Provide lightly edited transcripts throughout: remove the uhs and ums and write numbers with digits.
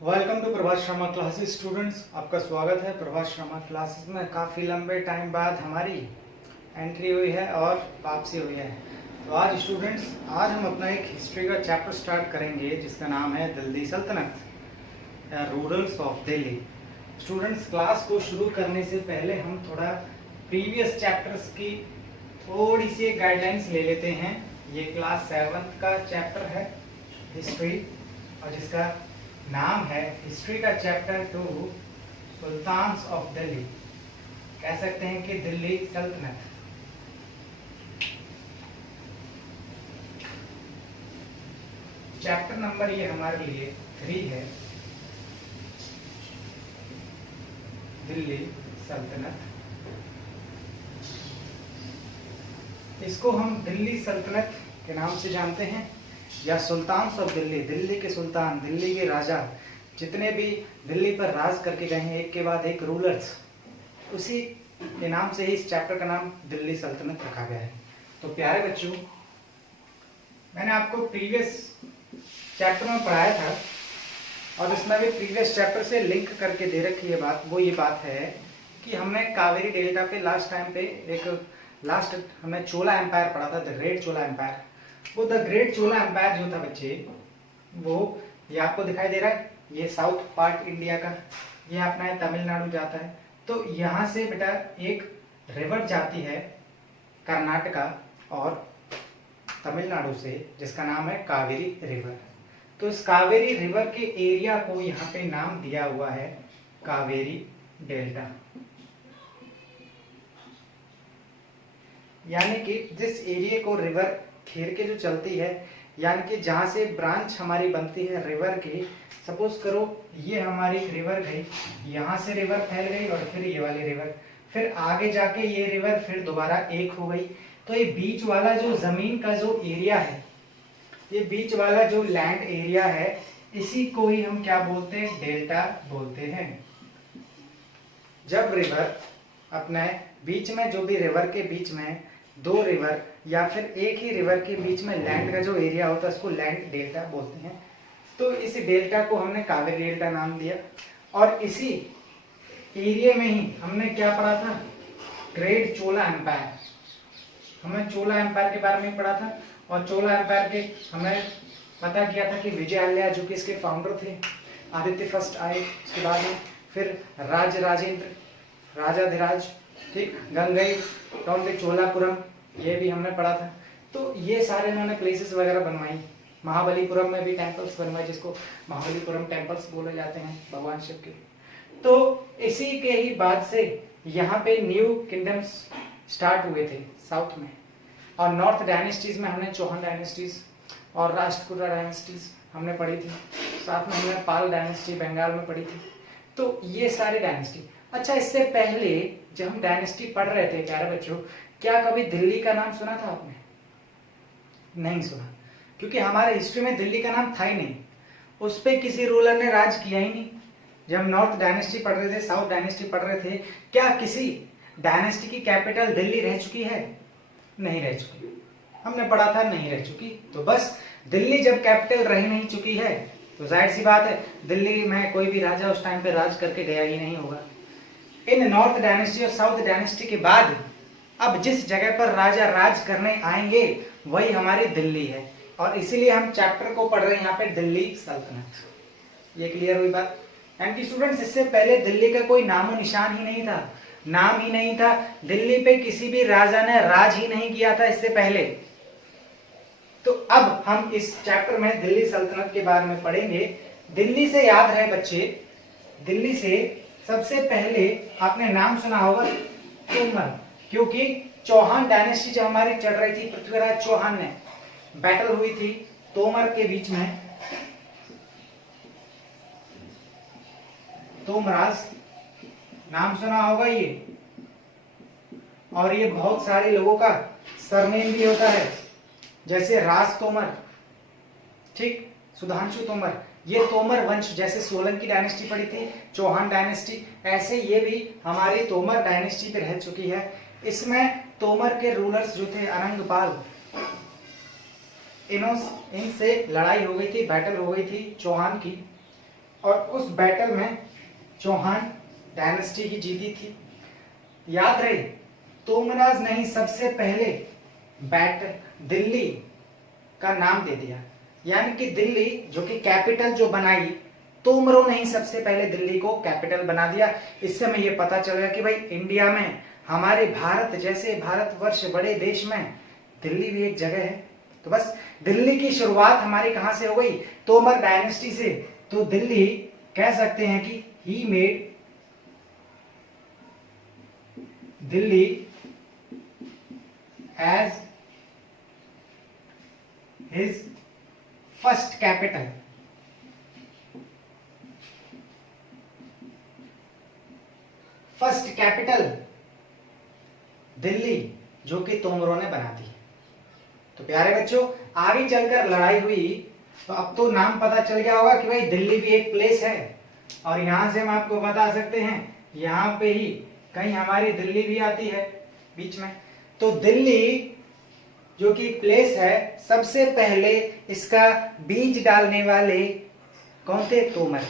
Welcome to Prabhat Sharma classes students. आपका स्वागत है प्रभात शर्मा क्लासेस में। काफ़ी लंबे टाइम बाद हमारी एंट्री हुई है और वापसी हुई है। तो आज स्टूडेंट्स, आज हम अपना एक हिस्ट्री का चैप्टर स्टार्ट करेंगे जिसका नाम है दिल्ली सल्तनत या rulers of Delhi. Students, class को शुरू करने से पहले हम थोड़ा प्रीवियस चैप्टर्स की थोड़ी सी गाइडलाइंस ले लेते हैं। ये क्लास 7 का चैप्टर है हिस्ट्री, और जिसका नाम है हिस्ट्री का चैप्टर 2 सुल्तान्स ऑफ दिल्ली। कह सकते हैं कि दिल्ली सल्तनत। चैप्टर नंबर ये हमारे लिए 3 है, दिल्ली सल्तनत। इसको हम दिल्ली सल्तनत के नाम से जानते हैं या सुल्तान्स ऑफ दिल्ली। दिल्ली के सुल्तान, दिल्ली के राजा, जितने भी दिल्ली पर राज करके गए हैं एक के बाद एक रूलर्स, उसी के नाम से ही इस चैप्टर का नाम दिल्ली सल्तनत रखा गया है। तो प्यारे बच्चों, मैंने आपको प्रीवियस चैप्टर में पढ़ाया था और इसमें भी प्रीवियस चैप्टर से लिंक करके दे रखी है बात। वो ये बात है कि हमने कावेरी डेल्टा पे लास्ट टाइम पे हमने चोला एम्पायर पढ़ा था, द ग्रेट चोला एम्पायर। वो द ग्रेट चोला एम्पायर जो था बच्चे, वो ये आपको दिखाई दे रहा है, ये साउथ पार्ट इंडिया का, ये अपना है तमिलनाडु जाता है। तो यहाँ से बेटा एक रिवर जाती है कर्नाटका और तमिलनाडु से, जिसका नाम है कावेरी रिवर। तो इस कावेरी रिवर के एरिया को यहाँ पे नाम दिया हुआ है कावेरी डेल्टा। यानी कि जिस एरिया को रिवर घेर के जो चलती है, यानी कि जहां से ब्रांच हमारी बनती है रिवर की, सपोज करो ये हमारी रिवर गई, यहाँ से रिवर फैल गई और फिर ये वाली रिवर, फिर आगे जाके ये रिवर फिर दोबारा एक हो गई। तो ये बीच वाला जो जमीन का जो एरिया है, ये बीच वाला जो लैंड एरिया है, इसी को ही हम क्या बोलते हैं? डेल्टा बोलते हैं। जब रिवर अपने बीच में, जो भी रिवर के बीच में दो रिवर या फिर एक ही रिवर के बीच में लैंड का जो एरिया होता है, उसको लैंड डेल्टा बोलते हैं। तो इस डेल्टा को हमने कावेरी डेल्टा नाम दिया। और इसी एरिया में ही हमने क्या पढ़ा था? ग्रेट चोला एम्पायर। हमने चोला एम्पायर के बारे में पढ़ा था और चोला एम्पायर के हमने पता किया था कि विजयालया जो कि इसके फाउंडर थे, आदित्य फर्स्ट आए, उसके बाद में फिर राजेंद्र, राजाधिराज, ठीक, गंगई, चोलापुरम, ये भी हमने पढ़ा था। तो ये सारे इन्होंने प्लेसेस वगैरह बनवाई। महाबलीपुरम में भी टेम्पल्स बनवाए, जिसको महाबलीपुरम टेम्पल्स बोले जाते हैं भगवान शिव के। तो इसी के ही बाद से यहाँ पे न्यू किंगडम्स स्टार्ट हुए थे साउथ में। और नॉर्थ डायनेस्टीज में हमने चौहान डायनेस्टीज और राष्ट्रकूटा डायनेस्टीज हमने पढ़ी थी। साथ में हमने पाल डायनेस्टी बंगाल में पढ़ी थी। तो ये सारी डायनेस्टी। अच्छा, इससे पहले जब हम डायनेस्टी पढ़ रहे थे प्यारे बच्चों, क्या कभी दिल्ली का नाम सुना था आपने? नहीं सुना, क्योंकि हमारे हिस्ट्री में दिल्ली का नाम था ही नहीं। उस पे किसी रूलर ने राज किया ही नहीं। जब हम नॉर्थ डायनेस्टी पढ़ रहे थे, साउथ डायनेस्टी पढ़ रहे थे, क्या किसी डायनेस्टी की कैपिटल दिल्ली रह चुकी है? नहीं रह चुकी। हमने पढ़ा था नहीं रह चुकी। तो बस दिल्ली जब कैपिटल रह नहीं चुकी है, तो जाहिर सी बात है दिल्ली में कोई भी राजा उस टाइम पे राज करके गया ही नहीं होगा। इन नॉर्थ डायनेस्टी और साउथ डायनेस्टी के बाद अब जिस जगह पर राजा राज करने आएंगे वही हमारी दिल्ली है, और इसीलिए हम चैप्टर को पढ़ रहे हैं यहाँ पे दिल्ली सल्तनत। ये क्लियर हुई बात? एंड स्टूडेंट्स, इससे पहले दिल्ली का कोई नामो निशान ही नहीं था, नाम ही नहीं था। दिल्ली पे किसी भी राजा ने राज ही नहीं किया था इससे पहले। तो अब हम इस चैप्टर में दिल्ली सल्तनत के बारे में पढ़ेंगे। दिल्ली से याद रहे बच्चे, दिल्ली से सबसे पहले आपने नाम सुना होगा तोमर, क्योंकि चौहान डायनेस्टी जब हमारी चल रही थी, पृथ्वीराज चौहान ने बैटल हुई थी तोमर के बीच में। तोमराज नाम सुना होगा ये, और ये बहुत सारे लोगों का सरनेम भी होता है, जैसे राज तोमर, ठीक, सुधांशु तोमर। ये तोमर वंश, जैसे सोलंकी डायनेस्टी पड़ी थी, चौहान डायनेस्टी, ऐसे ये भी हमारी तोमर डायनेस्टी पे रह चुकी है। इसमें तोमर के रूलर्स जो थे अनंगपाल, इनसे लड़ाई हो गई थी, बैटल हो गई थी चौहान की। और उस बैटल में चौहान डायनेस्टी की जीती थी। याद रहे, तोमराज ने ही सबसे पहले बैटल दिल्ली का नाम दे दिया, यानी कि दिल्ली जो कि कैपिटल जो बनाई, तोमरों ने ही सबसे पहले दिल्ली को कैपिटल बना दिया। इससे हमें ये पता चलेगा कि भाई इंडिया में, हमारे भारत जैसे भारतवर्ष बड़े देश में दिल्ली भी एक जगह है। तो बस दिल्ली की शुरुआत हमारी कहां से हो गई? तोमर डायनेस्टी से। तो दिल्ली कह सकते हैं कि he made Delhi as his first capital. First capital Delhi जो कि तोमरों ने बना दी। तो प्यारे बच्चों, आगे चलकर लड़ाई हुई तो अब तो नाम पता चल गया होगा कि भाई दिल्ली भी एक प्लेस है। और यहां से हम आपको बता सकते हैं, यहां पे ही कहीं हमारी दिल्ली भी आती है बीच में। तो दिल्ली जो कि प्लेस है, सबसे पहले इसका बीज डालने वाले कौन थे? तोमर।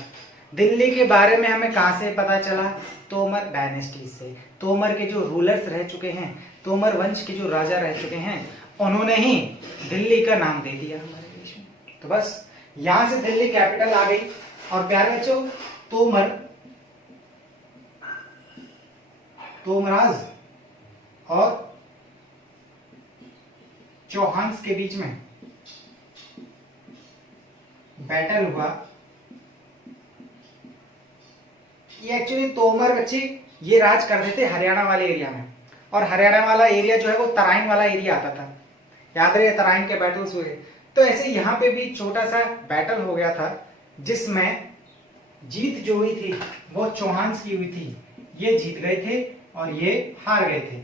दिल्ली के बारे में हमें कहां से पता चला? तोमर डायनेस्टी से। तोमर के जो रूलर्स रह चुके हैं, तोमर वंश के जो राजा रह चुके हैं, उन्होंने ही दिल्ली का नाम दे दिया हमारे देश में। तो बस यहां से दिल्ली कैपिटल आ गई। और प्यारे बच्चों, तोमराज और चौहान्स के बीच में बैटल हुआ। ये एक्चुअली तोमर बच्चे ये राज करते थे हरियाणा वाले एरिया में, और हरियाणा वाला एरिया जो है वो तराइन वाला एरिया आता था। याद रहे, तराइन के बैटल्स हुए। तो ऐसे यहाँ पे भी छोटा सा बैटल हो गया था, जिसमें जीत जो हुई थी वो चौहान्स की हुई थी। ये जीत गए थे और ये हार गए थे।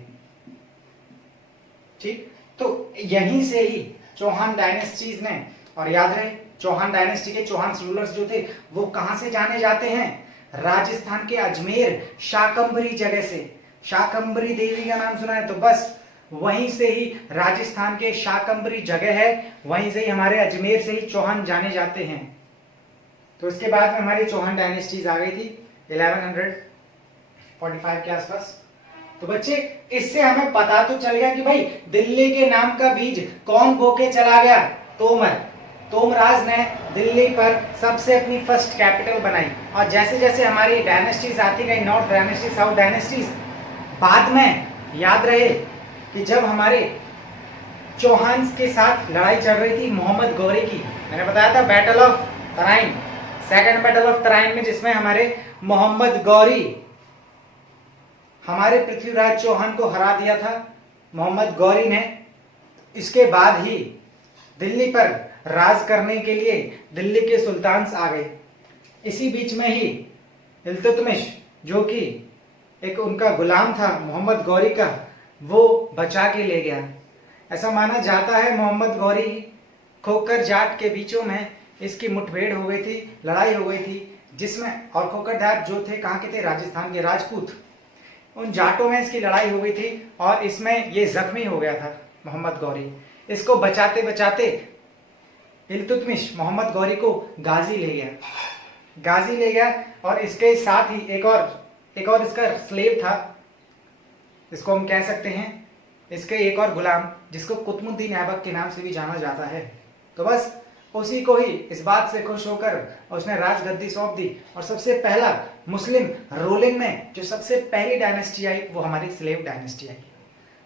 ठीक, तो यहीं से ही चौहान डायनेस्टीज ने, और याद रहे चौहान डायनेस्टी के चौहान रूलर्स जो थे वो कहां से जाने जाते हैं? राजस्थान के अजमेर शाकंभरी जगह से। शाकंभरी देवी का नाम सुना है? तो बस वहीं से ही, राजस्थान के शाकंभरी जगह है, वहीं से ही हमारे अजमेर से ही चौहान जाने जाते हैं। तो इसके बाद में हमारी चौहान डायनेस्टीज आ गई थी 1145 के आसपास। तो बच्चे, इससे हमें पता तो चल गया कि भाई दिल्ली के नाम का बीज कौन बो के चला गया? तोमर। तोमराज ने दिल्ली पर सबसे अपनी फर्स्ट कैपिटल बनाई। और जैसे जैसे हमारी डायनेस्टीज आती गई, नॉर्थ डायनेस्टी, साउथ डायनेस्टीज, बाद में याद रहे कि जब हमारे चौहान्स के साथ लड़ाई चल रही थी मोहम्मद गौरी की, मैंने बताया था battle of Tarain, second battle of Tarain में, जिसमें हमारे मोहम्मद गौरी हमारे पृथ्वीराज चौहान को हरा दिया था मोहम्मद गौरी ने। इसके बाद ही दिल्ली पर राज करने के लिए दिल्ली के सुल्तान्स आ गए। इसी बीच में ही इल्तुतमिश, जो कि एक उनका गुलाम था मोहम्मद गौरी का, वो बचा के ले गया। ऐसा माना जाता है मोहम्मद गौरी खोकर जाट के बीचों में इसकी मुठभेड़ हो गई थी, लड़ाई हो गई थी, जिसमें, और खोकर जाट जो थे कहाँ के थे? राजस्थान के राजपूत। उन जाटों में इसकी लड़ाई हो गई थी और इसमें ये जख्मी हो गया था मोहम्मद गौरी। इसको बचाते बचाते इल्तुतमिश मोहम्मद गौरी को गाजी ले गया। और इसके साथ ही एक और इसका स्लेव था, इसको हम कह सकते हैं इसके एक और गुलाम, जिसको कुतुबुद्दीन ऐबक के नाम से भी जाना जाता है। तो बस उसी को ही इस बात से खुश होकर उसने राजगद्दी सौंप दी। और सबसे पहला मुस्लिम रूलिंग में जो सबसे पहली डायनेस्टी आई वो हमारी स्लेव डायनेस्टी आई।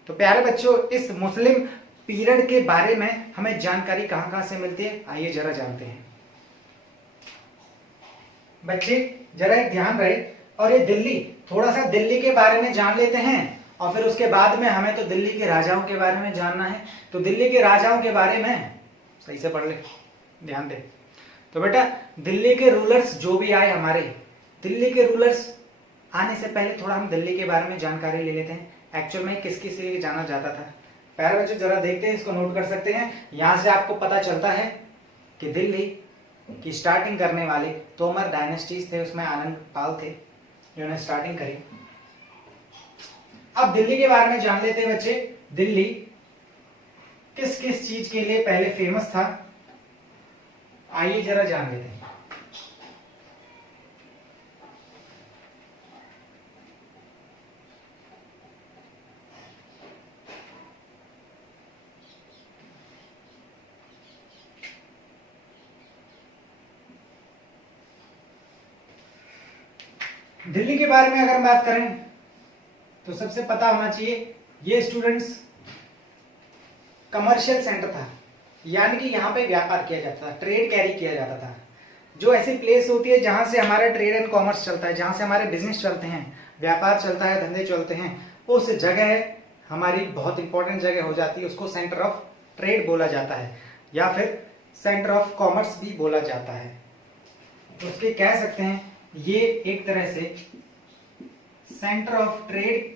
तो प्यारे बच्चों, इस मुस्लिम पीरियड के बारे में हमें जानकारी कहां कहां से मिलती है, आइए जरा जानते हैं। बच्चे जरा एक ध्यान रहे, और ये दिल्ली, थोड़ा सा दिल्ली के बारे में जान लेते हैं, और फिर उसके बाद में हमें तो दिल्ली के राजाओं के बारे में जानना है। तो दिल्ली के राजाओं के बारे में सही से पढ़ ले, ध्यान दे। तो बेटा, दिल्ली के रूलर्स जो भी आए हमारे, दिल्ली के रूलर्स आने से पहले थोड़ा हम दिल्ली के बारे में जानकारी ले लेते हैं। एक्चुअल में किस किस लिए जाना जाता था। प्यारे बच्चों जरा देखते हैं, इसको नोट कर सकते हैं। यहां से आपको पता चलता है कि दिल्ली की स्टार्टिंग करने वाले तोमर डायनेस्टीज थे, उसमें आनंद पाल थे जिन्होंने स्टार्टिंग करी। अब दिल्ली के बारे में जान लेते हैं बच्चे। दिल्ली किस किस चीज के लिए पहले फेमस था, आइए जरा जान लेते हैं। दिल्ली के बारे में अगर बात करें तो सबसे पता होना चाहिए, ये स्टूडेंट्स कमर्शियल सेंटर था, यानी कि यहाँ पे व्यापार किया जाता था, ट्रेड कैरी किया जाता था। जो ऐसी प्लेस होती है जहां से हमारा ट्रेड एंड कॉमर्स चलता है, जहां से हमारे बिजनेस चलते हैं, व्यापार चलता है, धंधे चलते हैं, उस जगह हमारी बहुत इंपॉर्टेंट जगह हो जाती है, उसको सेंटर ऑफ ट्रेड बोला जाता है या फिर सेंटर ऑफ कॉमर्स भी बोला जाता है। तो उसके कह सकते हैं ये एक तरह से सेंटर ऑफ ट्रेड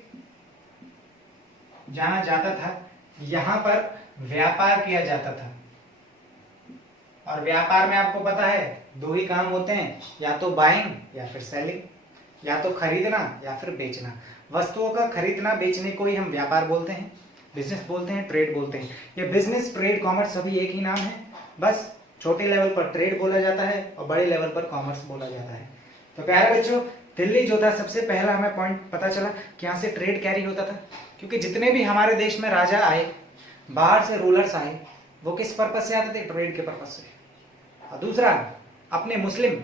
जाना जाता था, यहां पर व्यापार किया जाता था। और व्यापार में आपको पता है दो ही काम होते हैं, या तो बाइंग या फिर सेलिंग, या तो खरीदना या फिर बेचना। वस्तुओं का खरीदना बेचने को ही हम व्यापार बोलते हैं, बिजनेस बोलते हैं, ट्रेड बोलते हैं। ये बिजनेस, ट्रेड, कॉमर्स सभी एक ही नाम है, बस छोटे लेवल पर ट्रेड बोला जाता है और बड़े लेवल पर कॉमर्स बोला जाता है। तो प्यारे बच्चों, दिल्ली जो था, सबसे पहला हमें पॉइंट पता चला कि यहाँ से ट्रेड कैरी होता था, क्योंकि जितने भी हमारे देश में राजा आए, बाहर से रूलर्स आए, वो किस पर्पज से आते थे? ट्रेड के पर्पज से। और दूसरा, अपने मुस्लिम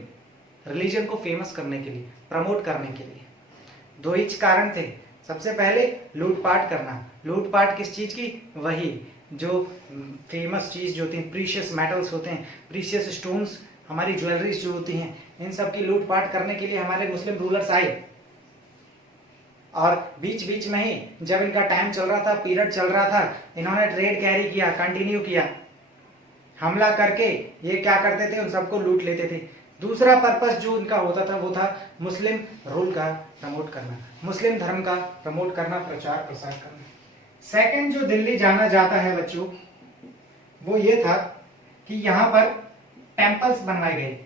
रिलीजन को फेमस करने के लिए, प्रमोट करने के लिए। दो ही कारण थे। सबसे पहले लूटपाट करना। लूटपाट किस चीज की? वही जो फेमस चीज जो होती है, प्रीशियस मेटल्स होते हैं, प्रीशियस स्टोन्स, हमारी ज्वेलरीज जो होती हैं, इन सब की लूटपाट करने के लिए हमारे मुस्लिम रूलर्स आए। और बीच बीच में ही जब इनका टाइम चल रहा था, पीरियड चल रहा था, इन्होंने ट्रेड कैरी किया, कंटिन्यू किया, हमला करके ये क्या करते थे? उन सबको लूट लेते थे। दूसरा पर्पस जो इनका होता था वो था मुस्लिम रूल का प्रमोट करना, मुस्लिम धर्म का प्रमोट करना, प्रचार प्रसार करना। सेकंड जो दिल्ली जाना जाता है बच्चों, वो ये था कि यहाँ पर टेम्पल्स बनवाए गए।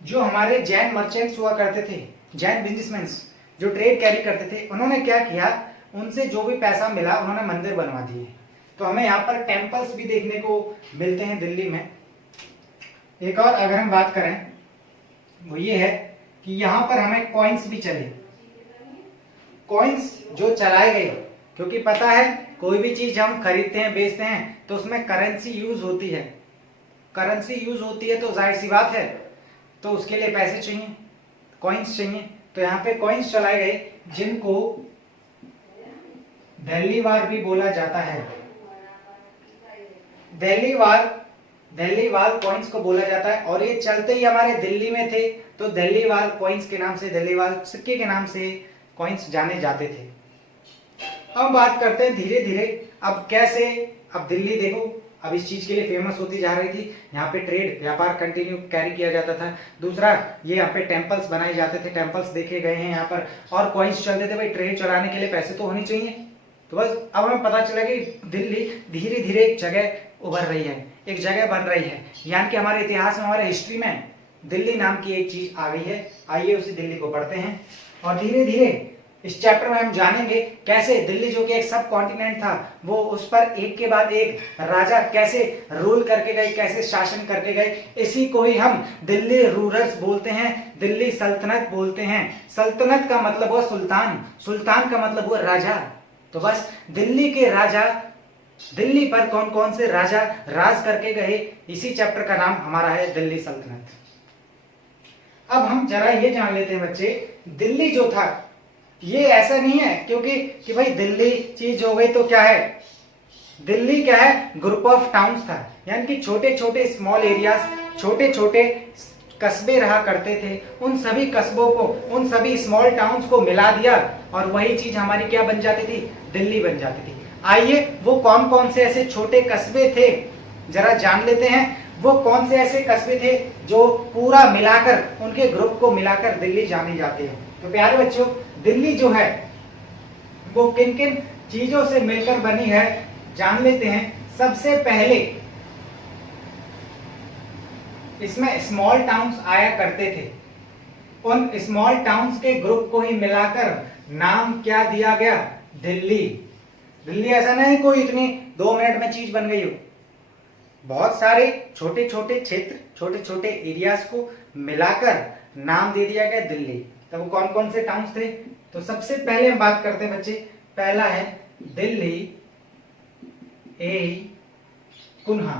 जो हमारे जैन मर्चेंट्स हुआ करते थे, जैन बिजनेसमैन जो ट्रेड कैरी करते थे, उन्होंने क्या किया? उनसे जो भी पैसा मिला उन्होंने मंदिर बनवा दिए। तो हमें यहाँ पर टेम्पल्स भी देखने को मिलते हैं दिल्ली में। एक और अगर हम बात करें वो ये है कि यहाँ पर हमें कॉइन्स भी चले। कॉइन्स जो चलाए गए, क्योंकि पता है कोई भी चीज हम खरीदते हैं, बेचते हैं, तो उसमें करेंसी यूज होती है। करेंसी यूज होती है तो जाहिर सी बात है, तो उसके लिए पैसे चाहिए, कॉइन्स चाहिए। तो यहाँ पे कॉइन्स चलाए गए जिनको दिल्ली वार भी बोला जाता है। दिल्ली वार कॉइन्स को बोला जाता है, और ये चलते ही हमारे दिल्ली में थे, तो दिल्ली वार कॉइन्स के नाम से, दिल्ली वार सिक्के के नाम से कॉइन्स जाने जाते थे। हम बात करते हैं धीरे धीरे अब कैसे, अब दिल्ली देखो अब इस चीज के लिए फेमस होती जा रही थी। यहाँ पे ट्रेड, व्यापार कंटिन्यू कैरी किया जाता था। दूसरा, ये यहाँ पे टेम्पल्स बनाए जाते थे, टेम्पल्स देखे गए हैं यहाँ पर, और कॉइन्स चलते थे। भाई ट्रेड चलाने के लिए पैसे तो होने चाहिए। तो बस अब हमें पता चला कि दिल्ली धीरे धीरे एक जगह उभर रही है, एक जगह बन रही है, यानी कि हमारे इतिहास में, हमारे हिस्ट्री में दिल्ली नाम की एक चीज आ गई है। आइए उसी दिल्ली को पढ़ते हैं, और धीरे धीरे इस चैप्टर में हम जानेंगे कैसे दिल्ली जो कि एक सब कॉन्टिनेंट था, वो उस पर एक के बाद एक राजा कैसे रूल करके गए, कैसे शासन करके गए। इसी को ही हम दिल्ली रूलर्स बोलते हैं, दिल्ली सल्तनत बोलते हैं। सल्तनत का मतलब हुआ सुल्तान, सुल्तान का मतलब हुआ राजा। तो बस दिल्ली के राजा, दिल्ली पर कौन कौन से राजा राज करके गए, इसी चैप्टर का नाम हमारा है दिल्ली सल्तनत। अब हम जरा ये जान लेते हैं बच्चे, दिल्ली जो था ये ऐसा नहीं है क्योंकि कि भाई दिल्ली चीज हो गई तो क्या है, दिल्ली क्या है? ग्रुप ऑफ टाउन्स था, यानी कि छोटे छोटे स्मॉल एरियाज, छोटे छोटे कस्बे रहा करते थे। उन सभी कस्बों को, उन सभी स्मॉल टाउन्स को मिला दिया और वही चीज हमारी क्या बन जाती थी? दिल्ली बन जाती थी। आइए वो कौन कौन से ऐसे छोटे कस्बे थे जरा जान लेते हैं। वो कौन से ऐसे कस्बे थे जो पूरा मिलाकर, उनके ग्रुप को मिलाकर दिल्ली जाने जाते हैं। तो प्यारे बच्चों, दिल्ली जो है वो किन किन चीजों से मिलकर बनी है जान लेते हैं। सबसे पहले इसमें स्मॉल टाउन्स आया करते थे, उन स्मॉल टाउन्स के ग्रुप को ही मिलाकर नाम क्या दिया गया? दिल्ली। दिल्ली ऐसा नहीं कोई इतनी 2 मिनट में चीज बन गई हो, बहुत सारे छोटे छोटे क्षेत्र, छोटे छोटे एरियाज को मिलाकर नाम दे दिया गया दिल्ली। तो वो कौन कौन से टाउन्स थे? तो सबसे पहले हम बात करते हैं बच्चे, पहला है दिल्ली ए कुन्हा।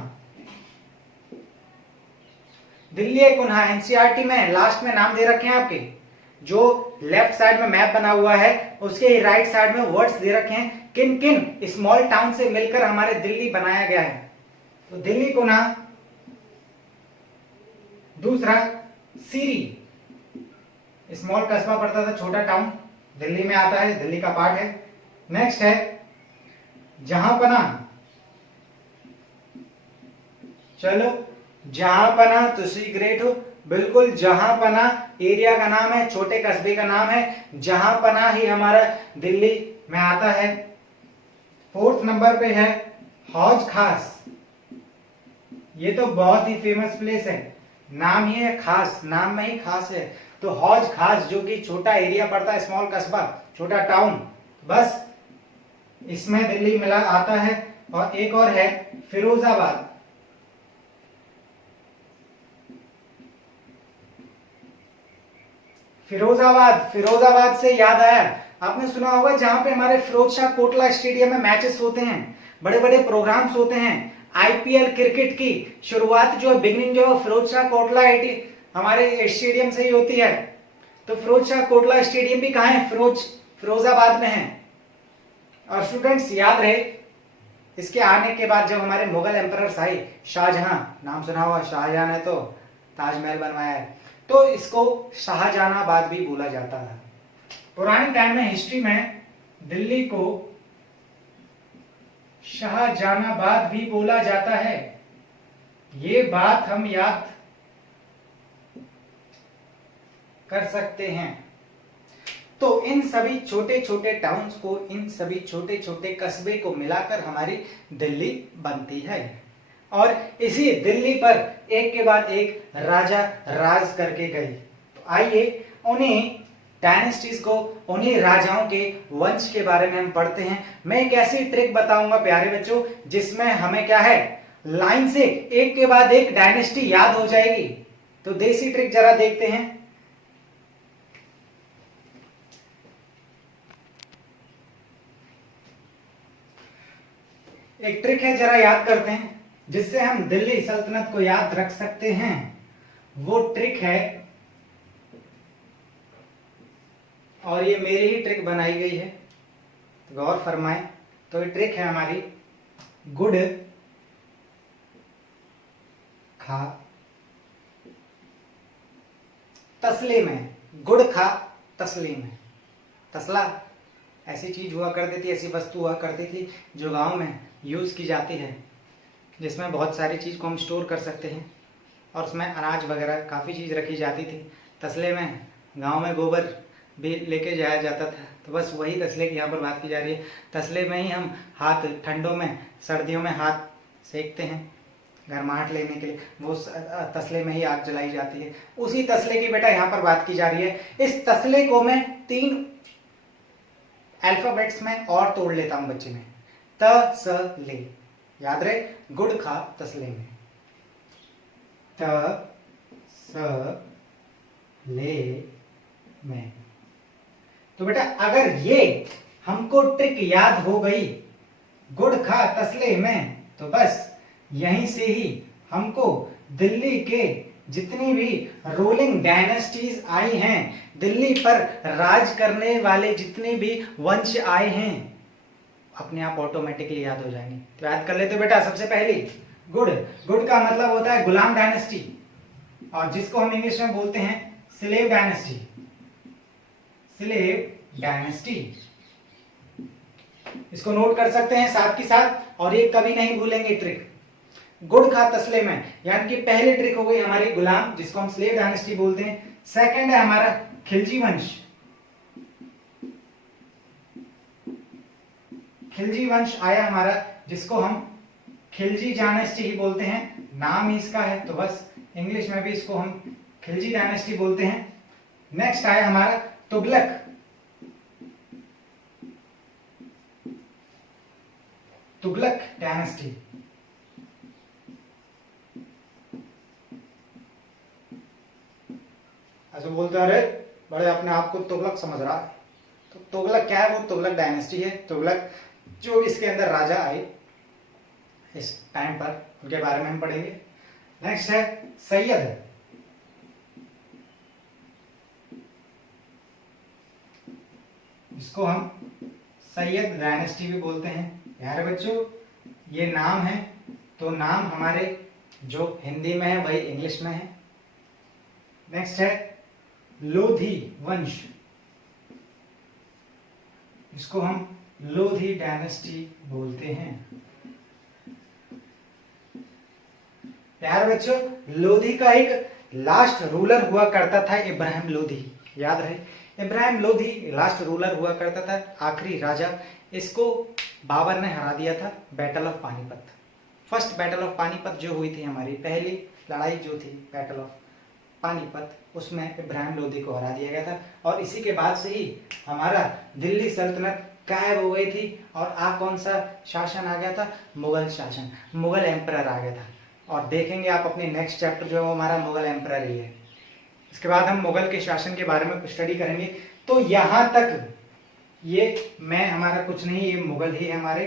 दिल्ली ए कुन्हा एनसीईआरटी में लास्ट में नाम दे रखे हैं आपके, जो लेफ्ट साइड में मैप बना हुआ है उसके राइट साइड में वर्ड्स दे रखे हैं किन किन स्मॉल टाउन से मिलकर हमारे दिल्ली बनाया गया है। तो दिल्ली को ना, दूसरा सीरी, स्मॉल कस्बा पड़ता था, छोटा टाउन, दिल्ली में आता है, दिल्ली का पार्ट है। नेक्स्ट है जहांपना, चलो जहांपना, तो सी ग्रेट हो, बिल्कुल जहांपना एरिया का नाम है, छोटे कस्बे का नाम है, जहांपना ही हमारा दिल्ली में आता है। फोर्थ नंबर पे है हौज खास, ये तो बहुत ही फेमस प्लेस है, नाम ही है खास, नाम में ही खास है। तो हौज खास जो कि छोटा एरिया पड़ता है, स्मॉल कस्बा, छोटा टाउन, बस इसमें दिल्ली मिला आता है। और एक और है फिरोजाबाद, फिरोजाबाद, फिरोजाबाद से याद आया, आपने सुना होगा जहां पे हमारे फिरोज शाह कोटला स्टेडियम में मैचेस होते हैं, बड़े बड़े प्रोग्राम्स होते हैं, आईपीएल क्रिकेट की शुरुआत जो है, बिगनिंग जो है फिरोज शाह कोटला हमारे स्टेडियम से ही होती है। तो फिरोज शाह कोटला स्टेडियम भी कहाँ है, फिरोजाबाद में है। और स्टूडेंट्स याद रहे, इसके आने के बाद जब हमारे मुगल एम्परर्स आए, शाहजहां, नाम सुना हुआ, शाहजहां ने तो ताजमहल बनवाया है, तो इसको शाहजहानाबाद भी बोला जाता है। पुराने टाइम में हिस्ट्री में दिल्ली को शाहजहानाबाद भी बोला जाता है, ये बात हम याद कर सकते हैं। तो इन सभी छोटे छोटे टाउन्स को, इन सभी छोटे छोटे कस्बे को मिलाकर हमारी दिल्ली बनती है। और इसी दिल्ली पर एक के बाद एक राजा राज करके गए। तो आइए उन्हीं डायनेस्टीज को, उन्हीं राजाओं के वंश के बारे में हम पढ़ते हैं। मैं एक ऐसी ट्रिक बताऊंगा प्यारे बच्चों जिसमें हमें क्या है, लाइन से एक के बाद एक डायनेस्टी याद हो जाएगी। तो देसी ट्रिक जरा देखते हैं। एक ट्रिक है, जरा याद करते हैं, जिससे हम दिल्ली सल्तनत को याद रख सकते हैं। वो ट्रिक है, और ये मेरी ही ट्रिक बनाई गई है, गौर फरमाएं। तो ये ट्रिक है हमारी, गुड़ खा तसले में, गुड़ खा तसले में। तसला ऐसी चीज हुआ करती थी, ऐसी वस्तु हुआ करती थी जो गांव में यूज की जाती है, जिसमें बहुत सारी चीज को हम स्टोर कर सकते हैं, और उसमें अनाज वगैरह काफी चीज रखी जाती थी। तसले में गांव में गोबर भी लेके जाया जाता था, तो बस वही तसले की यहाँ पर बात की जा रही है। तसले में ही हम हाथ, ठंडों में, सर्दियों में हाथ सेकते हैं गर्माहट लेने के लिए, वो तसले में ही आग जलाई जाती है। उसी तसले की बेटा यहाँ पर बात की जा रही है। इस तसले को मैं 3 अल्फाबेट्स में और तोड़ लेता हूं बच्चे में, त स ले, याद रहे, गुड़ खा तसले में, त स ले में। तो बेटा अगर ये हमको ट्रिक याद हो गई, गुड़ खा तसले में, तो बस यहीं से ही हमको दिल्ली के जितनी भी रूलिंग डायनेस्टीज आई हैं, दिल्ली पर राज करने वाले जितने भी वंश आए हैं, अपने आप ऑटोमेटिकली याद हो जाएंगे। तो याद कर लेते बेटा, सबसे पहली गुड़, गुड़ का मतलब होता है गुलाम डायनेस्टी, और जिसको हम इंग्लिश में बोलते हैं स्लेव डायनेस्टी, स्लेव डायनेस्टी। इसको नोट कर सकते हैं साथ के साथ, और ये कभी नहीं भूलेंगे ट्रिक, गुड़ खा तसले में, यानी कि पहली ट्रिक हो गई हमारी गुलाम, जिसको हम स्लेव डायनेस्टी बोलते हैं। सेकंड है हमारा खिलजी वंश, खिलजी वंश आया हमारा, जिसको हम खिलजी डायनेस्टी ही बोलते हैं, नाम ही इसका है, तो बस इंग्लिश में भी इसको हम खिलजी डायनेस्टी बोलते हैं। नेक्स्ट आया हमारा तुगलक, तुगलक डायनेस्टी। ऐसे बोलते हैं अरे बड़े अपने आप को तुगलक समझ रहा है, तो तुगलक क्या है, वो तुगलक डायनेस्टी है। तुगलक जो इसके अंदर राजा आए इस टाइम पर, उनके बारे में हम पढ़ेंगे। नेक्स्ट है सैयद, इसको हम सैयद डायनेस्टी भी बोलते हैं। प्यारे बच्चों, ये नाम है, तो नाम हमारे जो हिंदी में है वही इंग्लिश में है। नेक्स्ट है लोधी वंश, इसको हम लोधी डायनेस्टी बोलते हैं। प्यारे बच्चों, लोधी का एक लास्ट रूलर हुआ करता था इब्राहिम लोधी, याद रहे, इब्राहिम लोधी लास्ट रूलर हुआ करता था, आखिरी राजा। इसको बाबर ने हरा दिया था battle of Panipat. First battle of Panipat जो हुई थी, हमारी पहली लड़ाई जो थी बैटल ऑफ पानीपत, उसमें इब्राहिम लोधी को हरा दिया गया था। और इसी के बाद से ही हमारा दिल्ली सल्तनत गायब हो गई थी और कौन सा शासन आ गया था, मुगल शासन, मुगल एम्परर आ गया था। और देखेंगे आप अपने नेक्स्ट चैप्टर जो है वो हमारा मुगल एम्परर ही है। इसके बाद हम मुगल के शासन के बारे में स्टडी करेंगे। तो यहां तक ये मैं हमारा कुछ नहीं, ये मुगल ही है हमारे,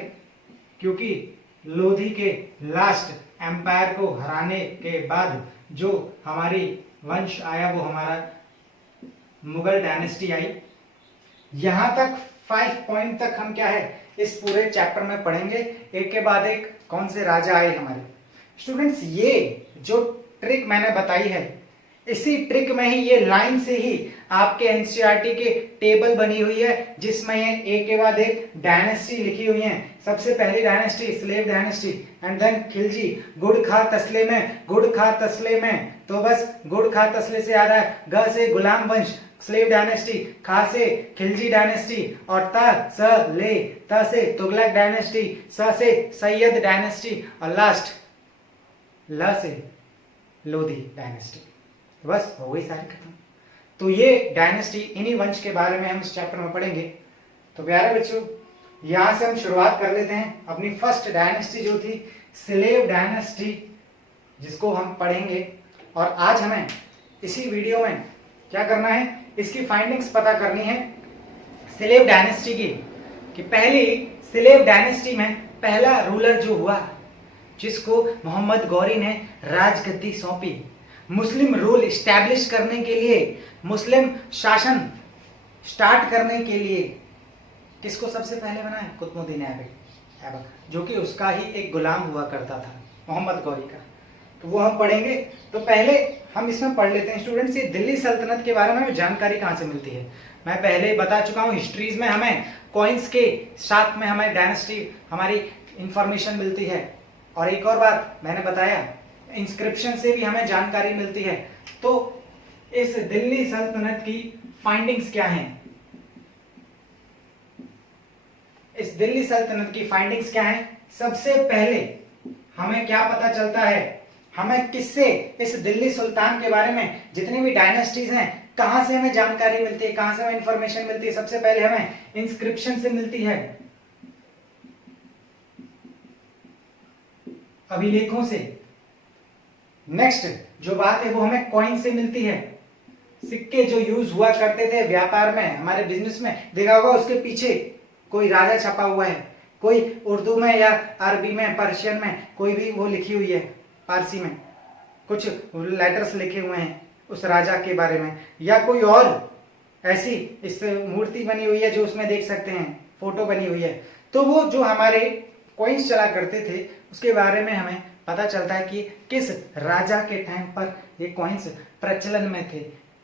क्योंकि लोधी के लास्ट एम्पायर को हराने के बाद जो हमारी वंश आया वो हमारा मुगल डायनेस्टी आई। यहां तक 5 पॉइंट तक हम क्या है इस पूरे चैप्टर में पढ़ेंगे, एक के बाद एक कौन से राजा आए हमारे। स्टूडेंट्स, ये जो ट्रिक मैंने बताई है, इसी ट्रिक में ही, ये लाइन से ही आपके एनसीईआरटी के टेबल बनी हुई है, जिसमें ये एक के बाद एक डायनेस्टी लिखी हुई है। सबसे पहली dynasty slave dynasty, and then Khilji. गुड़ खा तसले में, गुड़ खा तसले में, तो बस गुड़ खा तसले से याद है, ग से गुलाम वंश स्लेव डायनेस्टी, खा से खिलजी डायनेस्टी, और त से तुगलक डायनेस्टी, स से सैयद डायनेस्टी, और लास्ट ल से लोधी डायनेस्टी। बस हो गई सारी खत्म। तो ये डायनेस्टी, इन्हीं वंश के बारे में हम इस चैप्टर में पढ़ेंगे। तो प्यारे बच्चों, यहां से हम शुरुआत कर लेते हैं अपनी फर्स्ट डायनेस्टी जो थी स्लेव डायनेस्टी, जिसको हम पढ़ेंगे। और आज हमें इसी वीडियो में क्या करना है, इसकी फाइंडिंग्स पता करनी है स्लेव डायनेस्टी की, कि पहली स्लेव डायनेस्टी में पहला रूलर जो हुआ, जिसको मोहम्मद गौरी ने राजगद्दी सौंपी, मुस्लिम रूल इस्टेब्लिश करने के लिए, मुस्लिम शासन स्टार्ट करने के लिए, किसको सबसे पहले बनाया, कुतुबुद्दीन ऐबक, जो कि उसका ही एक गुलाम हुआ करता था, मोहम्मद गौरी का। तो वो हम पढ़ेंगे। तो पहले हम इसमें पढ़ लेते हैं स्टूडेंट्स, ये दिल्ली सल्तनत के बारे में हमें जानकारी कहाँ से मिलती है। मैं पहले बता चुका हूँ, हिस्ट्रीज में हमें कॉइन्स के साथ में हमारी डायनेस्टी, हमारी इंफॉर्मेशन मिलती है। और एक और बात मैंने बताया, इंस्क्रिप्शन से भी हमें जानकारी मिलती है। तो इस दिल्ली सल्तनत की फाइंडिंग्स क्या हैं, इस दिल्ली सल्तनत की फाइंडिंग्स क्या हैं। सबसे पहले हमें क्या पता चलता है, हमें किससे, इस दिल्ली सुल्तान के बारे में जितनी भी डायनेस्टीज हैं, कहां से हमें जानकारी मिलती है, कहां से हमें इंफॉर्मेशन मिलती है। सबसे पहले हमें इंस्क्रिप्शन से मिलती है, अभिलेखों से। नेक्स्ट जो बात है वो हमें कॉइन से मिलती है, सिक्के जो यूज हुआ करते थे व्यापार में, हमारे बिजनेस में, देखा होगा उसके पीछे कोई राजा छपा हुआ है, कोई उर्दू में या अरबी में, पर्शियन में कोई भी वो लिखी हुई है, फारसी में कुछ लेटर्स लिखे हुए हैं उस राजा के बारे में, या कोई और ऐसी इस मूर्ति बनी हुई है जो उसमें देख सकते हैं, फोटो बनी हुई है। तो वो जो हमारे कॉइन्स चला करते थे उसके बारे में हमें पता चलता है कि किस राजा के टाइम पर ये कॉइन्स प्रचलन में थे,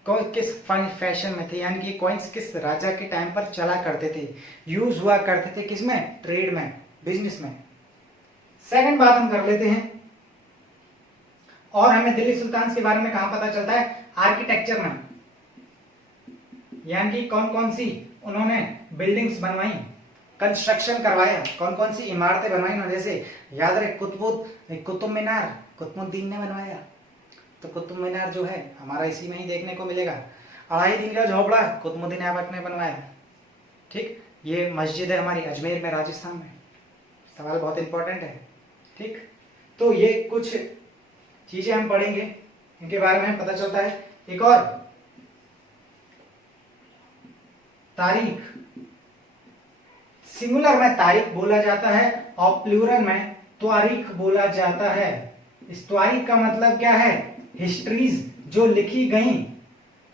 किस फैशन में थे, यानी कि कॉइन्स किस राजा के टाइम पर चला करते थे, यूज हुआ करते थे, किसमें, ट्रेड में, बिजनेस में। सेकंड बात हम कर लेते हैं, और हमें दिल्ली सुल्तान के बारे में कहां पता चलता है, आर्किटेक्चर में, यानी कि कौन कौन सी उन्होंने बिल्डिंग्स बनवाई, कंस्ट्रक्शन करवाया, कौन कौन सी इमारतें बनवाई उन्होंने। जैसे याद रहे कुतुब मीनार कुतुबुद्दीन ने बनवाया, तो कुतुब मीनार जो है हमारा इसी में ही देखने को मिलेगा। 2.5 दिन का झोपड़ा कुतुबुद्दीन ऐबक ने बनवाया। ठीक, ये मस्जिद है हमारी अजमेर में, राजस्थान में। सवाल बहुत इंपॉर्टेंट है। ठीक, तो ये कुछ चीजें हम पढ़ेंगे, इनके बारे में पता चलता है। एक और तारीख, सिंगुलर में तारीख बोला जाता है और प्लूरल में त्वारीख बोला जाता है। इस त्वारीख का मतलब क्या है, हिस्ट्रीज जो लिखी गई,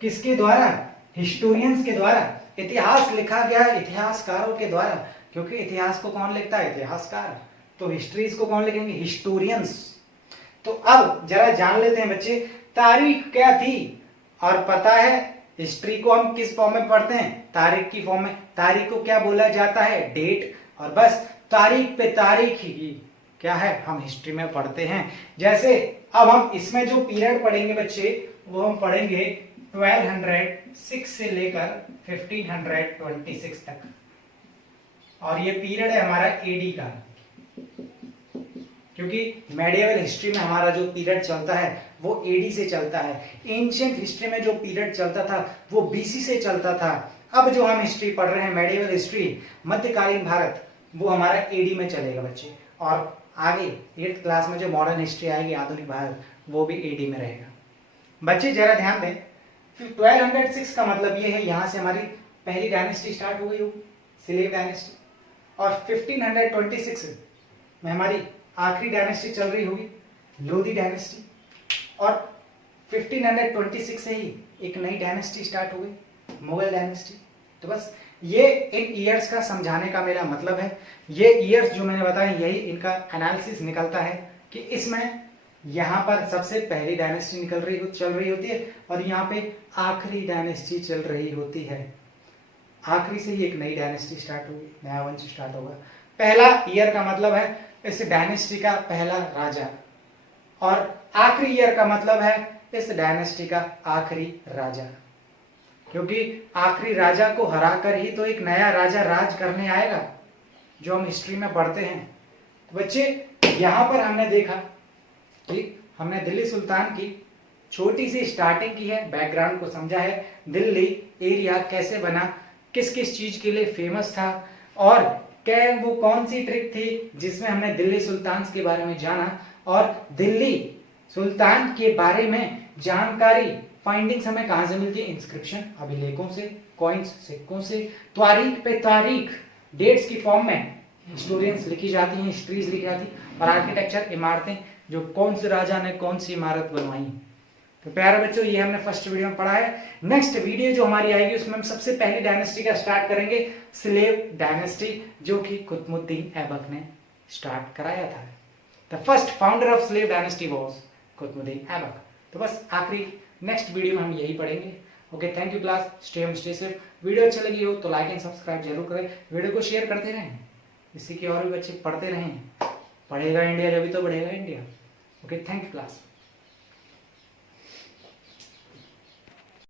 किसके द्वारा, हिस्टोरियंस के द्वारा, इतिहास लिखा गया इतिहासकारों के द्वारा, क्योंकि इतिहास को कौन लिखता है? इतिहासकार। तो हिस्ट्रीज को कौन लिखेंगे? हिस्टोरियंस। तो अब जरा जान लेते हैं बच्चे, तारीख क्या थी? और पता है हिस्ट्री को हम किस फॉर्म में पढ़ते हैं? तारीख की फॉर्म में। तारीख को क्या बोला जाता है? डेट। और बस तारीख पे तारीख ही क्या है, हम हिस्ट्री में पढ़ते हैं। जैसे अब हम इसमें जो पीरियड पढ़ेंगे बच्चे, वो हम पढ़ेंगे 1206 से लेकर 1526 तक, और ये पीरियड है हमारा एडी का, क्योंकि मेडिएवल हिस्ट्री में हमारा जो पीरियड चलता है वो एडी से चलता है। एंशिएंट हिस्ट्री में जो पीरियड चलता था वो बीसी से चलता था। अब जो हम हिस्ट्री पढ़ रहे हैं, मेडिएवल हिस्ट्री, मध्यकालीन भारत, वो हमारा एडी में चलेगा बच्चे। और आगे 8th क्लास में जो मॉडर्न हिस्ट्री आएगी, आधुनिक भारत, वो भी एडी में रहेगा। बच्चे जरा ध्यान दें, 1206 का मतलब ये है यहां से हमारी पहली डायनेस्टी स्टार्ट हो गई होगी, स्लेव डायनेस्टी, और 1526 में हमारी आखिरी डायनेस्टी चल रही होगी, लोधी डायनेस्टी, और 1526 से ही एक नई डायनेस्टी स्टार्ट हो गई, मुगल डायनेस्टी। तो बस ये इन ईयर्स का समझाने का मेरा मतलब है। ये ईयर्स जो मैंने बताया, यही इनका एनालिसिस निकलता है कि इसमें यहाँ पर सबसे पहली डायनेस्टी चल रही होती है, और यहाँ पे आखिरी डायनेस्टी चल रही होती है। आखिरी से ही एक नई डायनेस्टी स्टार्ट होगी, नया वंश स्टार्ट होगा। पहला ईयर का मतलब है इस डायनेस्टी का पहला राजा, और आखिरी ईयर का मतलब है इस डायनेस्टी का आखिरी राजा, क्योंकि आखिरी राजा को हराकर ही तो एक नया राजा राज करने आएगा, जो हम हिस्ट्री में पढ़ते हैं। तो बच्चे यहां पर हमने देखा, ठीक, हमने दिल्ली सुल्तान की छोटी सी स्टार्टिंग की है, बैकग्राउंड को समझा है, दिल्ली एरिया कैसे बना, किस किस चीज के लिए फेमस था, और क्या वो कौन सी ट्रिक थी जिसमें हमने दिल्ली सुल्तान के बारे में जाना, और दिल्ली सुल्तान के बारे में जानकारी, फाइंडिंग्स हमें कहां से मिलती है? इंस्क्रिप्शन, अभिलेखों से, कॉइन्स, सिक्कों से, तारीख पे तारीख, डेट्स की फॉर्म में हिस्टोरियंस लिखी जाती हैं, हिस्ट्रीज लिखी जाती, और आर्किटेक्चर, इमारतें, जो कौन से राजा ने कौन सी इमारत बनवाई। तो प्यारे बच्चों, ये हमने फर्स्ट वीडियो में पढ़ा है। नेक्स्ट वीडियो जो हमारी आएगी उसमें हम सबसे पहली डायनेस्टी का स्टार्ट करेंगे, स्लेव डायनेस्टी, जो कि कुतुबुद्दीन ऐबक ने स्टार्ट कराया था। The first founder of slave dynasty was Qutbuddin Aibak. तो बस आखिरी नेक्स्ट वीडियो में हम यही पढ़ेंगे। Okay, thank you class, stay home stay safe. Video अच्छी लगी हो तो लाइक एंड सब्सक्राइब जरूर करें, वीडियो को शेयर करते रहें, इससे कि और भी बच्चे पढ़ते रहें। पढ़ेगा इंडिया जब तो बढ़ेगा India. Okay, thank you class.